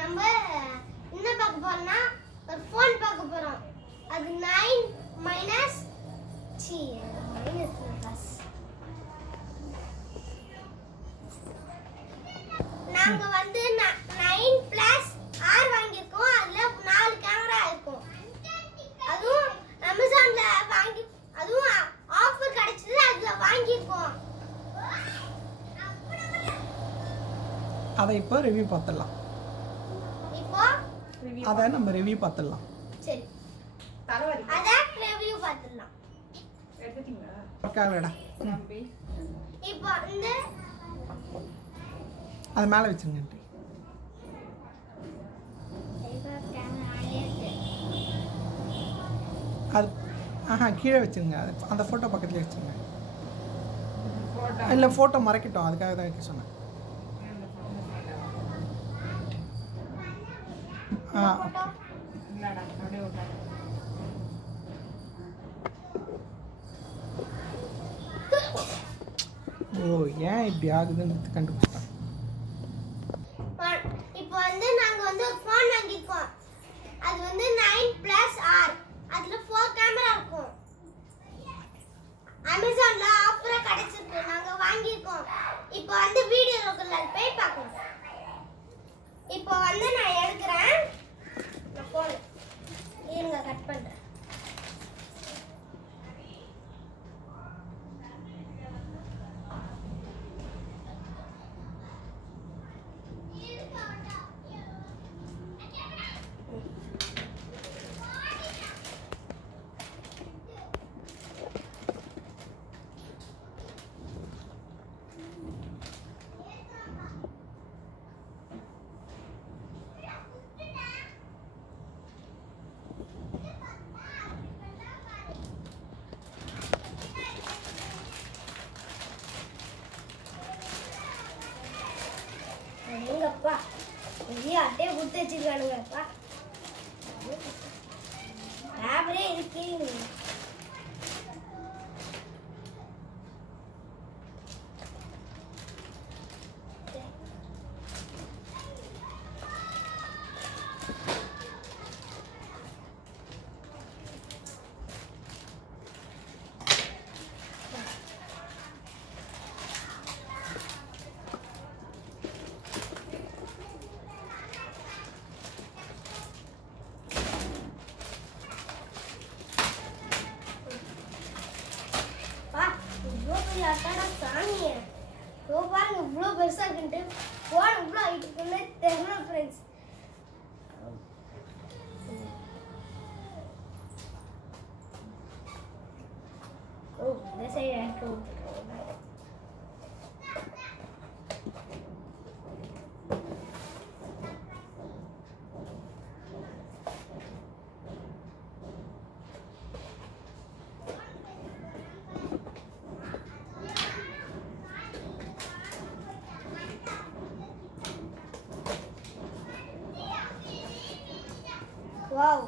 நம்ம என்ன பார்க்க போறோம்னா ஒரு ஃபோன் பார்க்க போறோம். அது 9 மைனஸ் பிளஸ். நாங்க வந்து 9 பிளஸ் R வாங்கியிருக்கோம். அதுல 4 கேமரா இருக்கும். அதுவும் அமேசான்ல வாங்கி அதுவும் ஆஃபர் கிடைச்சது. அதுல வாங்கியிருக்கோம். அதை இப்போ ரிவ்யூ பார்த்துடலாம். அதை நம்ம ரிவ்யூ பார்த்துடலாம். சரி, அத ரிவ்யூ பார்த்துடலாம். எடுத்துட்டீங்களா? பக்காவேடா. இப்போ இந்த அது மேலே வச்சுருங்க. அது கீழே வச்சுருங்க. அது அந்த ஃபோட்டோ பக்கத்துலேயே வச்சுருங்க. இல்லை ஃபோட்டோ மறைக்கட்டும், அதுக்காக தான் வைக்க சொன்னேன். ஓ, ஏன் இப்படி ஆகுதுன்னு கண்டுபிடிச்சிட்டேன். இப்போ வந்து நாங்க வந்து ஒரு ஃபோன் வாங்கிருக்கோம். அது வந்து 9 பிளஸ் R. அதுல 4 கேமரா இருக்கும். அமேசான்ல ஆஃபரா கிடைச்சிருக்கு. நாங்க வாங்கிருக்கோம். இப்போ வந்து வீடியோக்குள்ள போய் பார்க்கலாம். இப்போ வந்து நான் எடுக்கிறேன். நான் போன் இருங்க கட் பண்றேன். எங்கப்பா பெரிய அட்டையை கொடுத்து வச்சிருக்கானுங்கப்பா. பேப்பரே இருக்கு. சாமியே பாருங்க இவ்வளோ பெருசா இருக்குன்ட்டு போன் இவ்வளோ ஆகிட்டு இருக்குன்னு தெரியல ஃப்ரெண்ட்ஸ். ஓ இந்த சைடு எனக்கு வாவ்,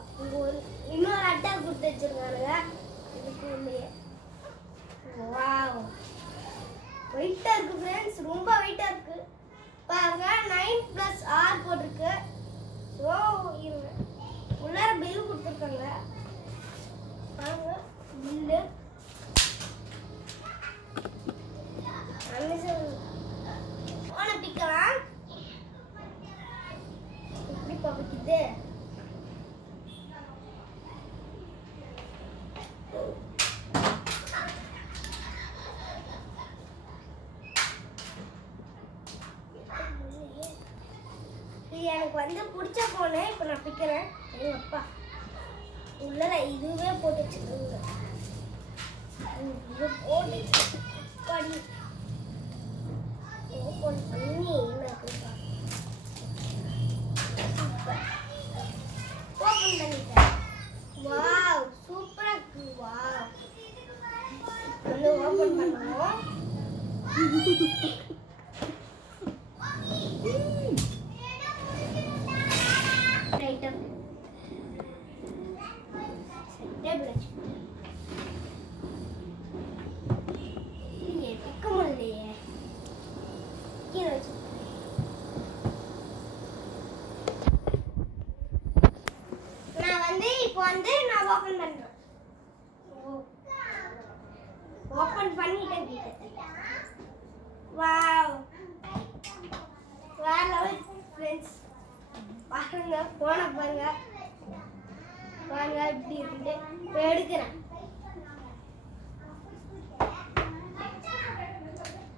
இன்னொரு அட்டை கொடுத்து வச்சிருக்கானுங்க. இதுக்கு உள்ளே வாவ் வெயிட்டா இருக்கு ஃப்ரெண்ட்ஸ், ரொம்ப வெயிட்டா இருக்கு. பாருங்க 9 பிளஸ் R போட்டிருக்கு. ஸோ உள்ளார பில் கொடுத்துருக்காங்க. பாருங்க பில்லு. போன பிக்கலாம் எப்படி பவிக்குது. இது எனக்கு வந்து பிடிச்ச போனு. இப்போ நான் பிக்கிறேன். எங்க அப்பா உள்ள இதுவே போட்டு வச்சுக்கோங்க. இது போட்டு பண்ணி ஓப்பன் பண்ணி ஓப்பன் பண்ணிட்டேன். வாவ் சூப்பரா இருக்கு. வாவ் வந்து ஓப்பன் பண்ணுவோம். இப்போ வந்து நான் ஓபன் பண்றேன். ஓபன் பண்ணிட்டேன். வாவ், வேற லெவல் ஃப்ரெண்ட்ஸ். பாருங்க, போன பாருங்க பாருங்க இப்படி இருக்குது. இப்போ எடுக்கிறேன்.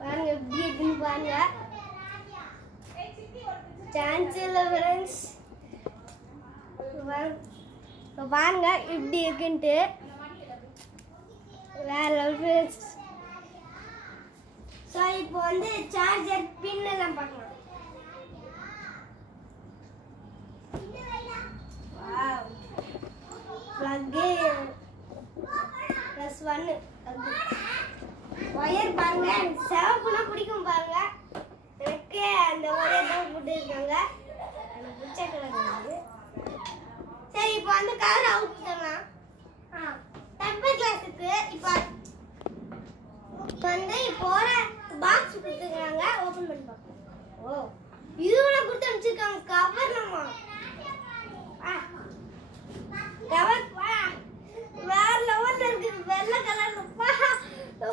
பாருங்க எப்படி இருக்குன்னு பாருங்க. சான்ஸ் இல்லை ஃப்ரெண்ட்ஸ். பாருங்க இப்படி இருக்குன்ட்டு வேற லெவல் ஃப்ரெண்ட்ஸ். ஸோ இப்போ வந்து சார்ஜர் பின் எல்லாம் பார்க்கலாம். வாவ், ப்ளக்கு +1 ஒயர் பாருங்க. எனக்கு சிவப்புனா பிடிக்கும் பாருங்க. எனக்கு அந்த ஒயர் தான் போட்டுருக்காங்க. எனக்கு பிடிச்ச கலர். சரி, இப்போ வந்து கலர் அவுட் பண்ணலாம். டெம்பர் கிளாஸுக்கு இப்போ வந்து இப்போ ஒரு பாக்ஸ் கொடுத்துருக்காங்க. ஓப்பன் பண்ணி பார்க்கலாம். ஓ, இதுல கொடுத்து அனுப்பிச்சிருக்காங்க. கவர் நம்ம கவர் வேற லெவல்ல இருக்கு. வெள்ளை கலர்ல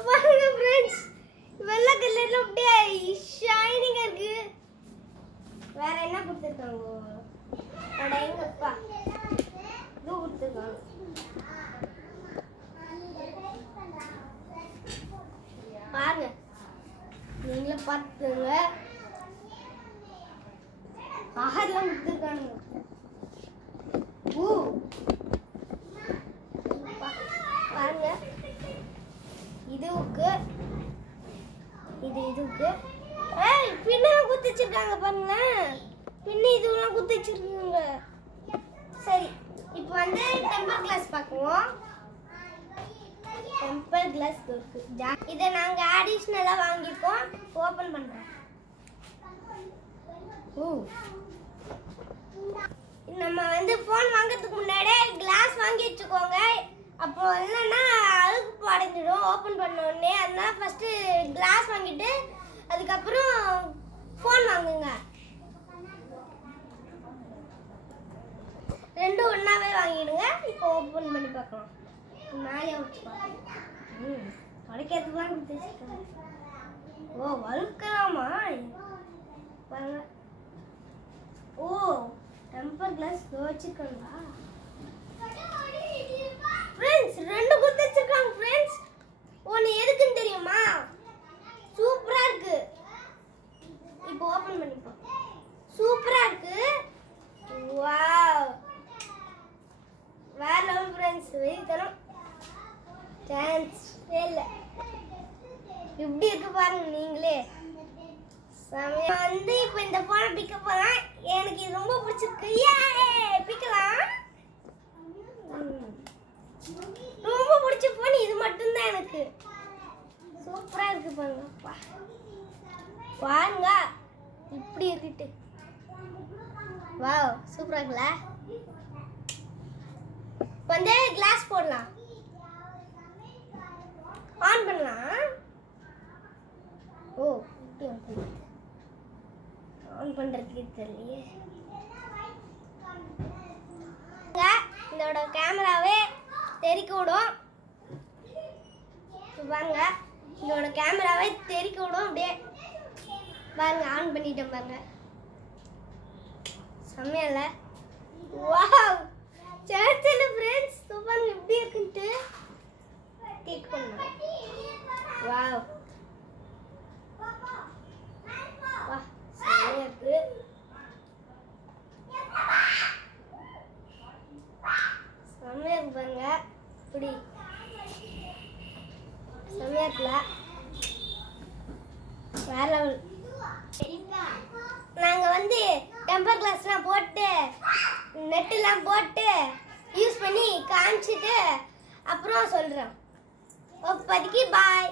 பாருங்க ஃப்ரெண்ட்ஸ். வெள்ளை கலர்ல அப்படியே ஷைனிங்கா இருக்கு. வேற என்ன கொடுத்துருக்காங்க? அட எங்கப்பா, இது கொடுத்துருக்காங்க. பாருங்க, நீங்களே பார்த்துங்க. ஆஹர்லாம் கொடுத்துருக்கானுங்க. பாருங்க, இதுவுக்கு இதுவுக்கு பின்னெல்லாம் குத்தி வச்சிருக்காங்க. பாருங்களேன், பின்ன இதுவெல்லாம் குத்தி வச்சிருக்காங்க. சரி, இப்போ வந்து டெம்பர் கிளாஸ் பார்க்குவோம். டெம்பர் கிளாஸ் இருக்கு. இதை நாங்க அடிஷனலா வாங்கிருக்கோம். ஓபன் பண்றேன். நம்ம வந்து போன் வாங்குறதுக்கு முன்னாடியே கிளாஸ் வாங்கி வச்சுக்கோங்க. அப்போ என்னன்னா அழுக்கு அடைஞ்சிடும் ஓபன் பண்ண உடனே. அதனால ஃபர்ஸ்ட் கிளாஸ் வாங்கிட்டு அதுக்கப்புறம் போன் வாங்குங்க. ரெண்டும் ஒன்னாவே வாங்கிடுங்க. இப்போ ஓபன் பண்ணி பார்க்கலாம். மேலே வச்சு பார்க்கலாம். உடைக்கிறதுலாம் கொடுத்துருக்காங்க. ஓ, வழுக்கலாமா பாருங்க. ஓ, டெம்பர் கிளாஸ் வச்சிருக்காங்களா ஃப்ரெண்ட்ஸ்? ரெண்டு குத்து வச்சிருக்காங்க ஃப்ரெண்ட்ஸ். ஒன்னு எதுக்குன்னு தெரியுமா? சூப்பரா இருக்கு. இப்போ ஓபன் பண்ணிப்போம். சூப்பரா இருக்கு. வாவ், வேற லெவல் ஃப்ரெண்ட்ஸ். வெயிட்டரும் சான்ஸ் இல்ல. இப்படி இருக்கு பாருங்க நீங்களே. வந்து இப்போ இந்த போனை பிக்க போலாம். எனக்கு இது ரொம்ப பிடிச்சிருக்கு. பிக்கலாம். ரொம்ப பிடிச்ச போன் இது மட்டும்தான் எனக்கு. சூப்பரா இருக்கு பாருங்க. பாருங்க இப்படி இருக்கு. வாவ், சூப்பரா இருக்குல்ல? வந்து கிளாஸ் போடலாம். ஆன் பண்ணலாம். ஓ, ஆன் பண்றதுக்கு தெரியலையே. இதோட கேமராவே தெறிக்க விடும். பாருங்க, இதோட கேமராவே தெறிக்க விடும். அப்படியே பாருங்க, ஆன் பண்ணிட்டேன் பாருங்க. செம்மையா இல்ல? வாவ், சேர்த்துல ஃப்ரெண்ட்ஸ். பாருங்க எப்படி இருக்குன்ட்டு கிளிக் பண்ணுங்க. வாவ், செம்மையா இருக்கு. செம்மையா இருக்கு பாருங்க. இப்படி செம்மையா இருக்குல்ல? வேற லெவல். நாங்க வந்து டெம்பர் கிளாஸ்லாம் போட்டு நெட்டெல்லாம் போட்டு யூஸ் பண்ணி காமிச்சிட்டு அப்புறம் சொல்றோம். இப்போதைக்கு பாய்.